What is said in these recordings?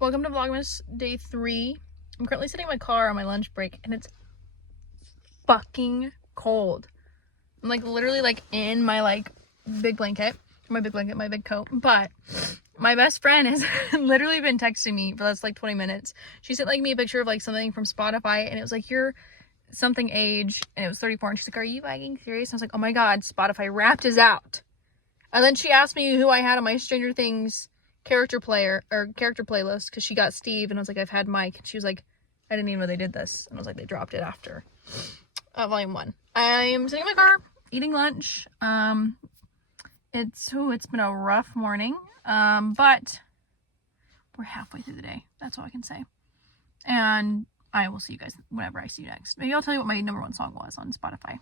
Welcome to Vlogmas Day 3. I'm currently sitting in my car on my lunch break and it's fucking cold. I'm like literally like in my big blanket, my big coat. But my best friend has literally been texting me for the last 20 minutes. She sent me a picture of something from Spotify and it was you're something age and it was 34 and she's like, are you fucking serious? And I was like, oh my god, Spotify Wrapped is out. And then she asked me who I had on my Stranger Things character playlist because she got Steve and I was like, I've had Mike, and she was like, I didn't even know they did this, and I was like, they dropped it after volume 1. I'm sitting in my car eating lunch. It's been a rough morning, but we're halfway through the day. That's all I can say, and I will see you guys whenever I see you next. Maybe I'll tell you what my #1 song was on Spotify.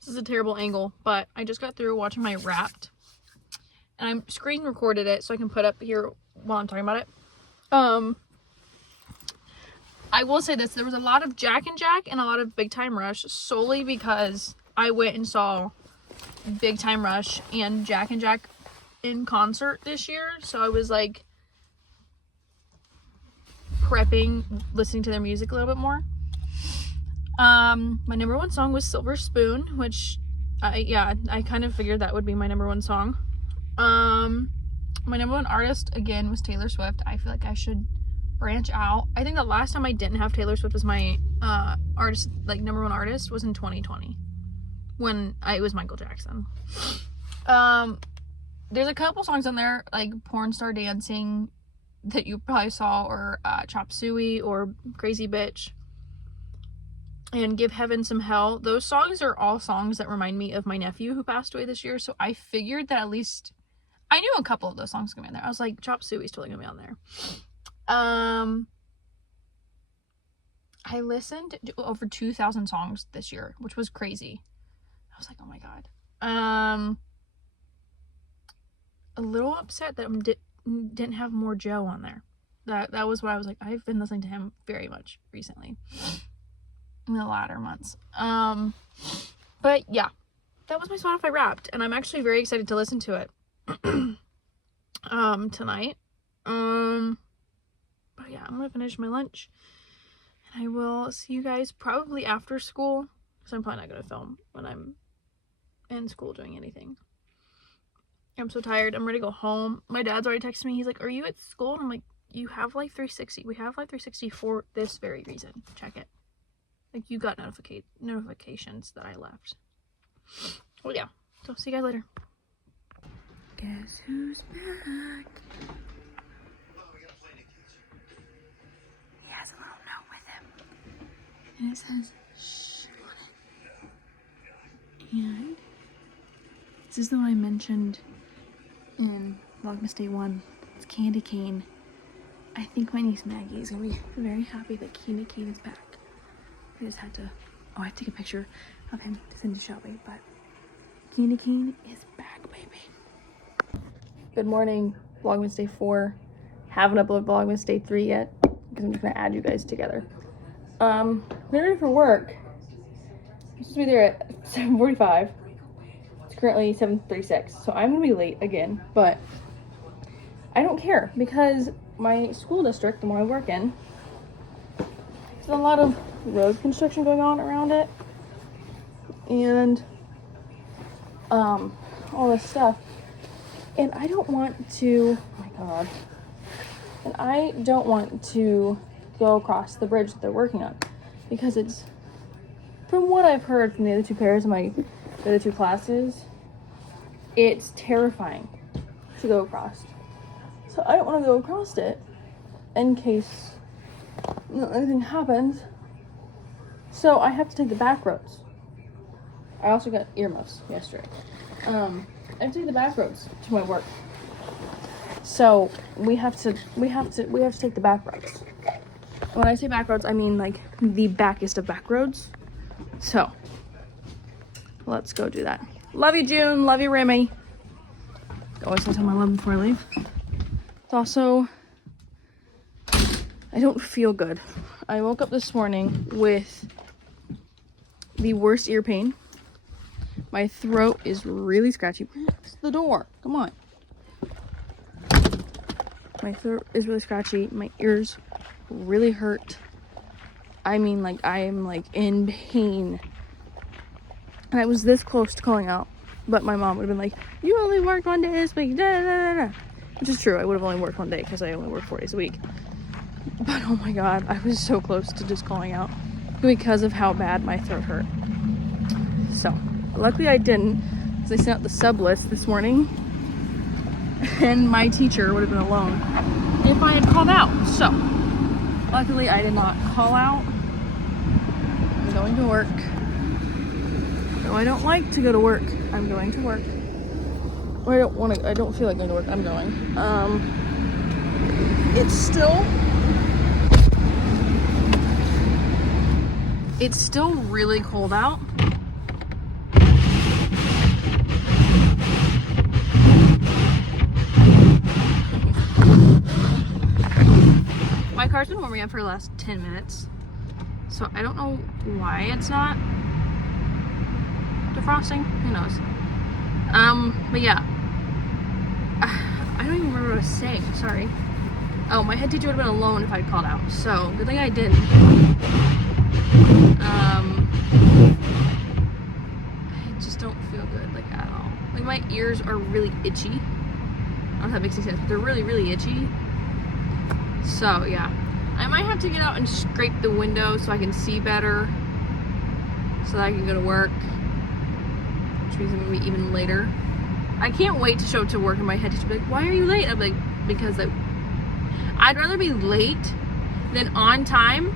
This is a terrible angle, but I just got through watching my Wrapped. And I'm screen recorded it so I can put up here while I'm talking about it. I will say this. There was a lot of Jack and Jack and a lot of Big Time Rush solely because I went and saw Big Time Rush and Jack in concert this year. So I was prepping, listening to their music a little bit more. My #1 song was Silver Spoon, which I kind of figured that would be my #1 song. My #1 artist again was Taylor Swift. I feel like I should branch out. I think the last time I didn't have Taylor Swift was my artist, #1 artist was in 2020 when it was Michael Jackson. There's a couple songs on there like Porn Star Dancing that you probably saw, or Chop Suey, or Crazy Bitch, and Give Heaven Some Hell. Those songs are all songs that remind me of my nephew who passed away this year, so I figured that at least I knew a couple of those songs gonna be on there. I was like, Chop Suey's totally gonna be on there. I listened to over 2,000 songs this year, which was crazy. I was like, oh my god. A little upset that I didn't have more Joe on there. That was what I was like. I've been listening to him very much recently in the latter months. But yeah, that was my Spotify Wrapped, and I'm actually very excited to listen to it tonight. But yeah, I'm gonna finish my lunch and I will see you guys probably after school, because I'm probably not gonna film when I'm in school doing anything. I'm so tired. I'm ready to go home. My dad's already texted me. He's like, are you at school? And I'm like, you have 360. We have 360 for this very reason. Check it. You got notifications that I left. Well, yeah. So see you guys later. Guess who's back? He has a little note with him, and it says shh on it. And this is the one I mentioned in Vlogmas Day 1. It's Candy Cane. I think my niece Maggie is gonna be very happy that Candy Cane is back. I just had to, I have to take a picture of him to send to Shelby, but Candy Cane is back, baby. Good morning, Vlogmas Day 4. Haven't uploaded Vlogmas Day 3 yet, because I'm just gonna add you guys together. I'm ready for work. I'm supposed to be there at 7:45. It's currently 7:36, so I'm gonna be late again, but I don't care, because my school district, the one I work in, there's a lot of road construction going on around it, and all this stuff, and I don't want to, oh my god, and I don't want to go across the bridge that they're working on, because it's, from what I've heard from the other two pairs of the other two classes, it's terrifying to go across. So I don't want to go across it in case anything happens. So I have to take the back roads. I also got earmuffs yesterday. I have to take the back roads to my work. So we have to take the back roads. When I say back roads, I mean the backest of back roads. So let's go do that. Love you, June. Love you, Remy. Always tell my love before I leave. It's also, I don't feel good. I woke up this morning with the worst ear pain. My throat is really scratchy. Where's the door? Come on. My throat is really scratchy. My ears really hurt. I mean, like, I am, like, in pain. And I was this close to calling out. But my mom would have been like, you only worked 1 day this week. Da, da, da, da. Which is true. I would have only worked 1 day because I only work 4 days a week. But, oh my god, I was so close to just calling out because of how bad my throat hurt. So, luckily I didn't, because I sent out the sub list this morning. And my teacher would have been alone if I had called out. So, luckily I did not call out. I'm going to work. Though I don't like to go to work, I'm going to work. Or I don't feel like going to work, I'm going. It's still really cold out. My car's been warming up for the last 10 minutes. So I don't know why it's not defrosting. Who knows? But yeah. I don't even remember what I was saying. Sorry. Oh, my head teacher would have been alone if I'd called out. So, good thing I didn't. I just don't feel good, like, at all. Like, my ears are really itchy. I don't know if that makes any sense, but they're really, really itchy. So, yeah. I might have to get out and scrape the window so I can see better. So that I can go to work. Which means I'm going to be even later. I can't wait to show up to work and my head teacher will be like, why are you late? I'm like, because I'd rather be late than on time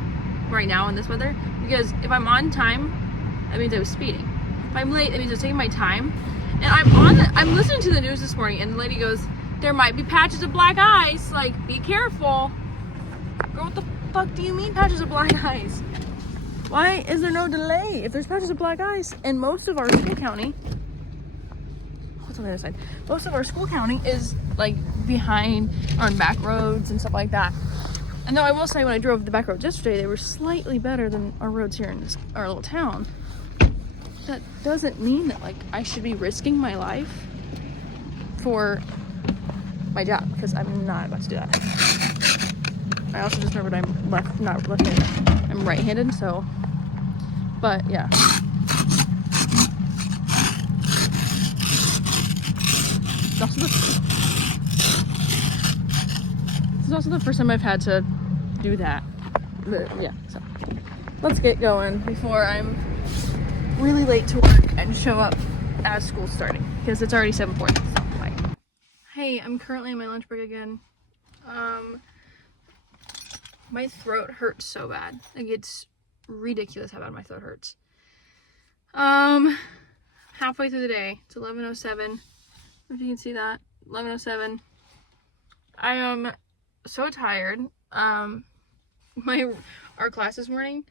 right now in this weather. Because if I'm on time, that means I was speeding. If I'm late, that means I was taking my time. And I'm listening to the news this morning and the lady goes, there might be patches of black ice. Like, be careful. Girl, what the fuck do you mean patches of black ice? Why is there no delay if there's patches of black ice? And most of our school county, what's on the other side? Most of our school county is like behind on back roads and stuff like that. And though I will say when I drove the back roads yesterday, they were slightly better than our roads here in our little town. That doesn't mean that like I should be risking my life for my job, because I'm not about to do that. I also just remembered I'm not left-handed. I'm right-handed, so, but yeah. This is also the first time I've had to do that. Yeah, so let's get going before I'm really late to work and show up as school's starting, because it's already 7:40, so bye. Hey, I'm currently on my lunch break again. My throat hurts so bad. Like, it's ridiculous how bad my throat hurts. Halfway through the day, it's 11:07. If you can see that, 11:07. I am so tired. Our class this morning,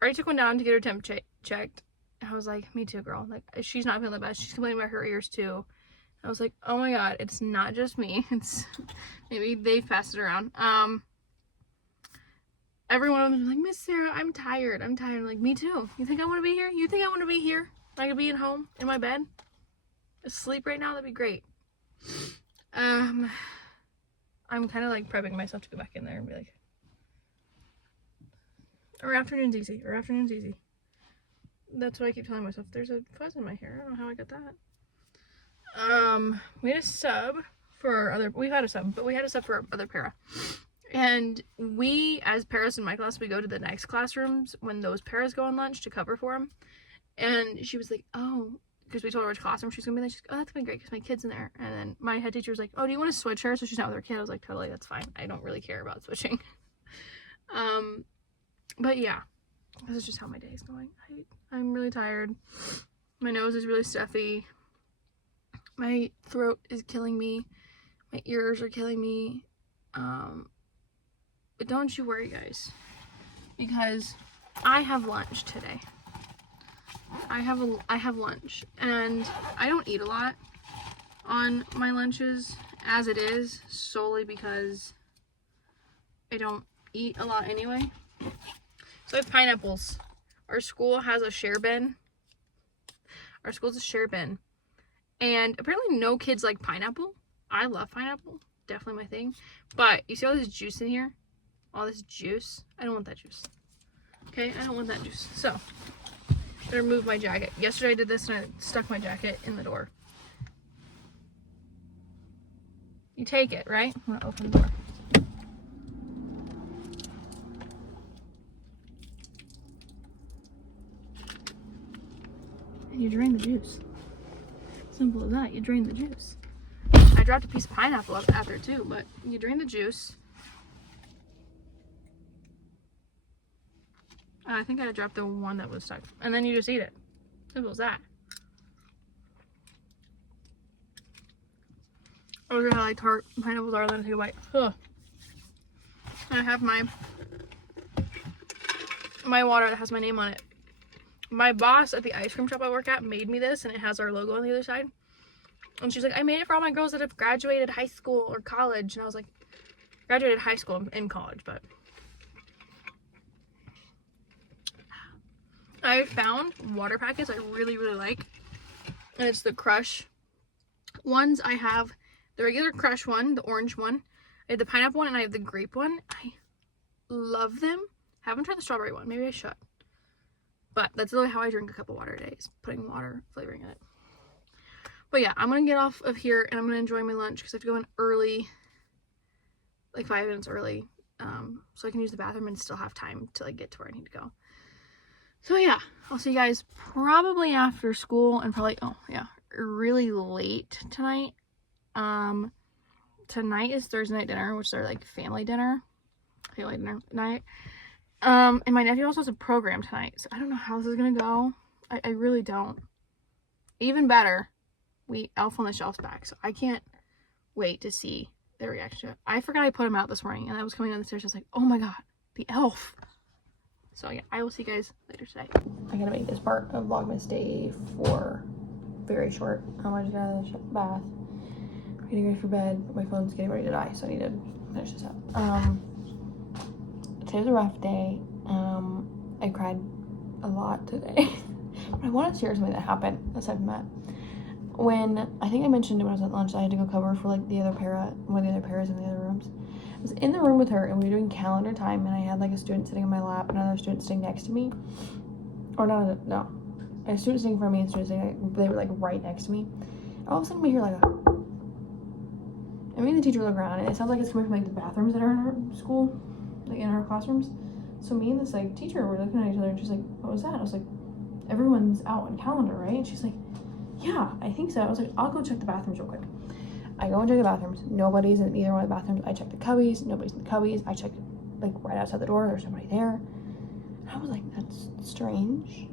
I already took one down to get her temp checked. I was like, me too, girl. Like, she's not feeling the best. She's complaining about her ears too. I was like, oh my god, it's not just me. It's maybe they've passed it around. Everyone was like, Miss Sarah, I'm tired. I'm like, me too. You think I want to be here? You think I want to be here? I could be at home in my bed, asleep right now. That'd be great. I'm kind of like prepping myself to go back in there and be like, our afternoon's easy. Our afternoon's easy. That's what I keep telling myself. There's a fuzz in my hair. I don't know how I got that. We had a sub for we've had a sub, but we had a sub for our other para. And we, as paras in my class, we go to the next classrooms when those paras go on lunch to cover for them. And she was like, oh, because we told her which classroom she's going to be in. She's like, oh, that's going to be great because my kid's in there. And then my head teacher was like, oh, do you want to switch her so she's not with her kid? I was like, totally, that's fine. I don't really care about switching. But yeah, this is just how my day is going. I'm really tired. My nose is really stuffy. My throat is killing me. My ears are killing me. But don't you worry, guys, because I have lunch today. I have lunch, and I don't eat a lot on my lunches as it is, solely because I don't eat a lot anyway. So I have pineapples. Our school has a share bin. Our school's a share bin. And apparently no kids like pineapple. I love pineapple. definitely my thing. But you see all this juice in here? All this juice? I don't want that juice. Okay, I don't want that juice. So, I'm gonna remove my jacket. Yesterday I did this and I stuck my jacket in the door. You take it, right? I'm gonna open the door. And you drain the juice. Simple as that, you drain the juice. I dropped a piece of pineapple up after too, but you drain the juice. I think I dropped the one that was stuck. And then you just eat it. Simple as that. I wonder how like tart pineapples are. Then take a bite. Ugh. I have my water that has my name on it. My boss at the ice cream shop I work at made me this, and it has our logo on the other side. And she's like, I made it for all my girls that have graduated high school or college. And I was like, graduated high school and college, but I found water packets I really, really like. And it's the Crush ones. I have the regular Crush one, the orange one. I have the pineapple one, and I have the grape one. I love them. Haven't tried the strawberry one. Maybe I should. But that's literally how I drink a cup of water a day, is putting water flavoring in it. But yeah, I'm going to get off of here and I'm going to enjoy my lunch because I have to go in early, like 5 minutes early, so I can use the bathroom and still have time to like get to where I need to go. So yeah, I'll see you guys probably after school and probably, oh yeah, really late tonight. Tonight is Thursday night dinner, which is our like family dinner night. And my nephew also has a program tonight, so I don't know how this is going to go. I really don't. Even better, Elf on the Shelf's back, so I can't wait to see their reaction to it. I forgot I put him out this morning, and I was coming down the stairs, I was like, oh my god, the elf. So yeah, I will see you guys later today. I gotta make this part of Vlogmas Day 4 very short. I just got out of the bath, getting ready for bed, but my phone's getting ready to die, so I need to finish this up. Today was a rough day. I cried a lot today. But I want to share something that happened aside from that. When, I think I mentioned it when I was at lunch, I had to go cover for like the other one of the other paras in the other rooms. I was in the room with her and we were doing calendar time, and I had like a student sitting on my lap and another student sitting next to me. Or no. A student sitting in front of me and a student sitting, they were like right next to me. And all of a sudden we hear like a, I made the teacher look around, and it sounds like it's coming from like the bathrooms that are in our school, like in our classrooms. So me and this like teacher were looking at each other, and she's like, what was that? I was like, everyone's out on calendar, right? And she's like, yeah, I think so. I was like, I'll go check the bathrooms real quick. I go and check the bathrooms. Nobody's in either one of the bathrooms. I check the cubbies. Nobody's in the cubbies. I check like right outside the door. There's nobody there. And I was like, that's strange.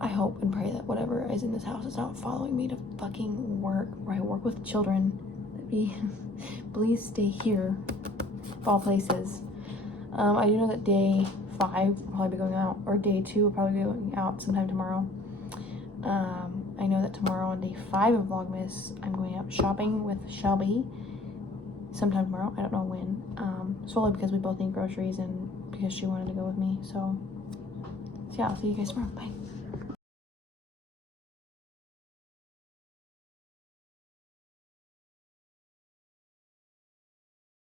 I hope and pray that whatever is in this house is not following me to fucking work, where I work with children. Please stay here, of all places. I do know that day 5 will probably be going out, or day 2 will probably be going out sometime tomorrow. I know that tomorrow on day 5 of Vlogmas, I'm going out shopping with Shelby sometime tomorrow. I don't know when. Solely because we both need groceries and because she wanted to go with me. So yeah, I'll see you guys tomorrow. Bye.